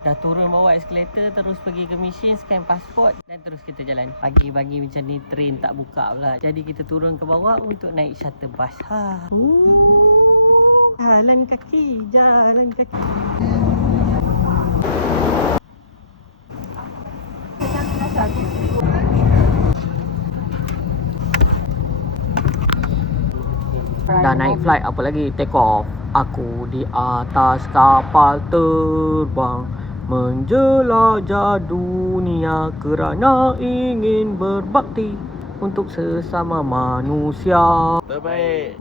Dah turun bawa eskalator, terus pergi ke mesin, scan pasport dan terus kita jalan. Pagi-pagi macam ni train tak buka pula. Jadi kita turun ke bawah untuk naik shuttle bus. Jalan kaki, jalan kaki. Dah naik flight, apa lagi? Take off. Aku di atas kapal terbang, menjelajah dunia kerana ingin berbakti untuk sesama manusia. Terbaik.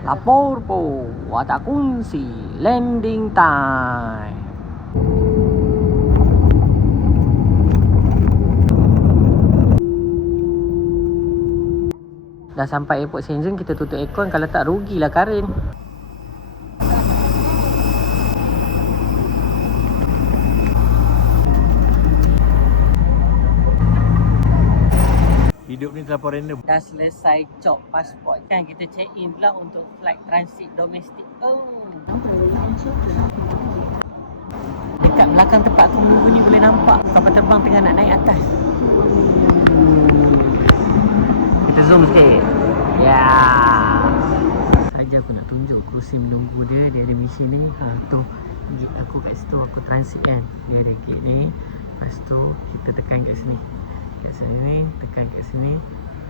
Lapor po, watak kunci, landing time. Dah sampai airport Shenzhen, kita tutup aircon. Kalau tak, rugilah Karin. Hidup ni terlalu random. Dah selesai cop pasport kan, kita check in pula untuk flight transit domestik. Dekat belakang tempat aku menunggu ni boleh nampak kapal terbang tengah nak naik atas. Kita zoom sikit. Ya. Saja aku nak tunjuk kerusi menunggu dia. Dia ada mesin ni. Tu gate aku kat situ, aku transit kan. Dia ada gate ni. Lepas tu kita tekan kat sini. Kat sini ni, tekan kat sini.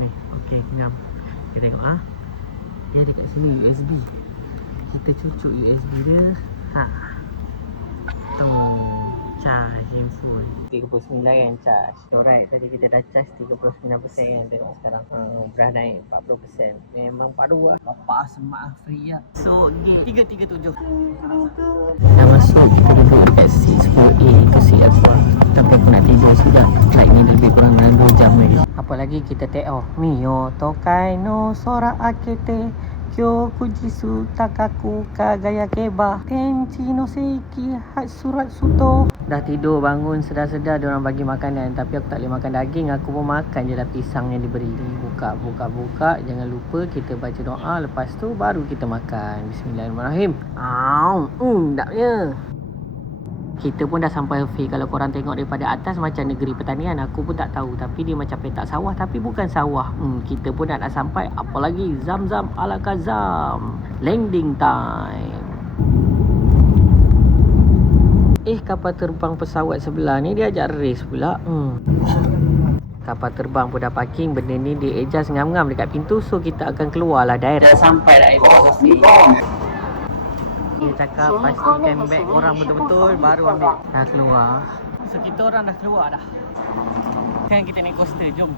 Ni, okey, ngam. Kita tengok dia ada kat sini USB. Kita cucuk USB dia. Tu, charge handphone 39 kan charge. Alright, tadi kita dah charge 39% kan. Tengok sekarang dah naik 40%. Memang padu lah. Bapak semak free lah. So, gate 337. Dah masuk, kita duduk dekat seat 10A ke seat airport. Tapi aku nak tidur sudah. Flight ni lebih kurang dalam 2 jam lagi. Apa lagi kita take off. Mio tokai no sora akete Kyo Fujisu Takaku Kagaya Keba Tenchi no Seiki Hatsurat Suto. Dah tidur bangun sedar-sedar diorang bagi makanan. Tapi aku tak boleh makan daging. Aku pun makan je lah pisang yang diberi. Buka. Jangan lupa kita baca doa. Lepas tu baru kita makan. Bismillahirrahmanirrahim. Sedapnya. Kita pun dah sampai Hefei. Kalau korang tengok daripada atas macam negeri pertanian. Aku pun tak tahu. Tapi dia macam petak sawah. Tapi bukan sawah. Kita pun dah nak sampai. Apa lagi? Zam-zam ala kazam. Landing time. Kapal terbang pesawat sebelah ni dia ajak race pula. Kapal terbang pun dah parking. Benda ni dia adjust ngam-ngam dekat pintu. So kita akan keluar lah direct. Dah sampai dah airport Hefei. Dia cakap pastikan beg orang betul-betul baru ambil. Dah keluar. So kita orang dah keluar dah. Sekarang kita naik coaster. Jom.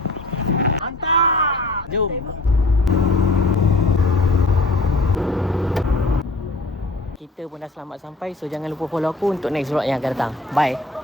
Mantap. Jom. Kita pun dah selamat sampai. So jangan lupa follow aku untuk next vlog yang akan datang. Bye.